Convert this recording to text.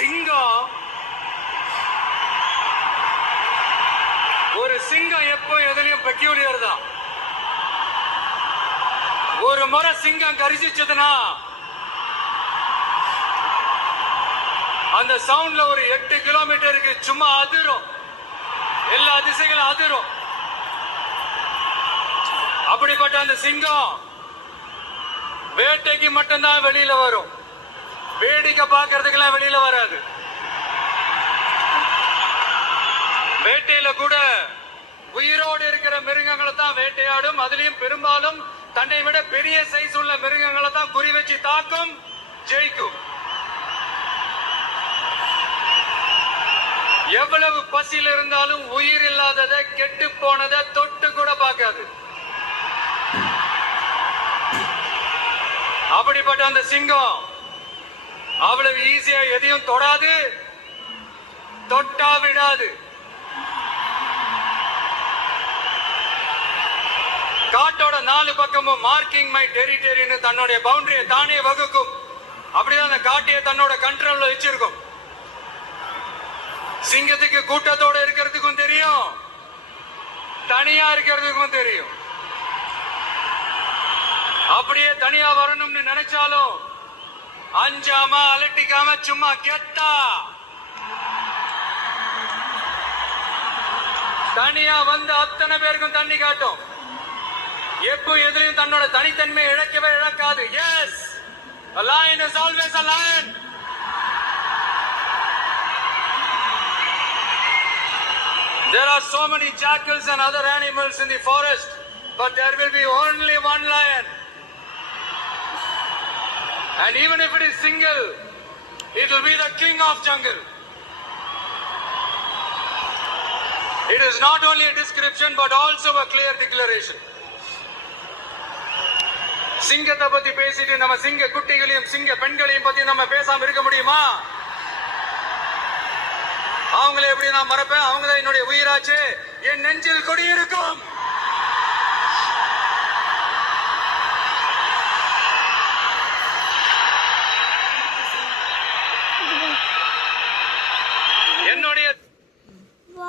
சிங்கம் ஒரு சிங்கம் எப்போ எதுலயும் பெக்யூலியர் தான். ஒரு முறை சிங்கம் கரிசிச்சதுன்னா அந்த சவுண்ட்ல ஒரு 8 கிலோமீட்டருக்கு சும்மா அதிரும், எல்லா திசைகளும் அதிரும். அப்படிப்பட்ட அந்த சிங்கம் வேட்டைக்கு மட்டும்தான் வெளியில வரும், வேடிக்கை பார்க்கறதுக்கெல்லாம் வெளியில வராது. வேட்டையில கூட உயிரோடு இருக்கிற மிருகங்களை தான் வேட்டையாடும். அதுலயும் பெரும்பாலும் தன்னை விட பெரிய சைஸ் உள்ள மிருகங்களை தான் குறி வச்சு தாக்கும், ஜெயிக்கும். எவ்வளவு பசியில் இருந்தாலும் உயிர் இல்லாததை, கெட்டு போனதை தொட்டு கூட பார்க்காது. அப்படிப்பட்ட அந்த சிங்கம் அவ்வளவு ஈஸியா எதையும் தொடாது, தொட்டா விடாது. காட்டோட 4 பக்கமும் மார்க்கிங் மை டெரிட்டரின்னு தன்னுடைய பவுண்டரியை தானே வகுக்கும். அப்படிதான் அந்த காட்டையை தன்னோட கண்ட்ரோல்ல வச்சிருக்கும். சிங்கத்துக்கு கூட்டத்தோட இருக்கிறதுக்கும் தெரியும், தனியா இருக்கிறதுக்கும் தெரியும். அப்படியே தனியா வரணும்னு நினைச்சாலும் அஞ்சாம அலட்டிக்காம சும்மா கெத்தா தனியா வந்து அத்தனை பேருக்கும் தண்ணி காட்டும். எப்போ எதிலையும் தன்னோட தனித்தன்மை இழக்கவே இழக்காது. Yes, a lion is always a lion. There are so many jackals and other animals in the forest, but there will be only one lion. And even if it is single, it will be the king of jungle. It is not only a description but also a clear declaration. சிங்கத்தை பத்தி பேசிட்டு நம்ம சிங்க குட்டிகளையும் சிங்க பெண்களையும் பத்தி நம்ம பேசாம இருக்க முடியுமா? அவங்களை எப்படி நான் மறப்பேன்? அவங்கதான் என்னுடைய உயிராச்சு, என் நெஞ்சில் குடியிருக்கும்.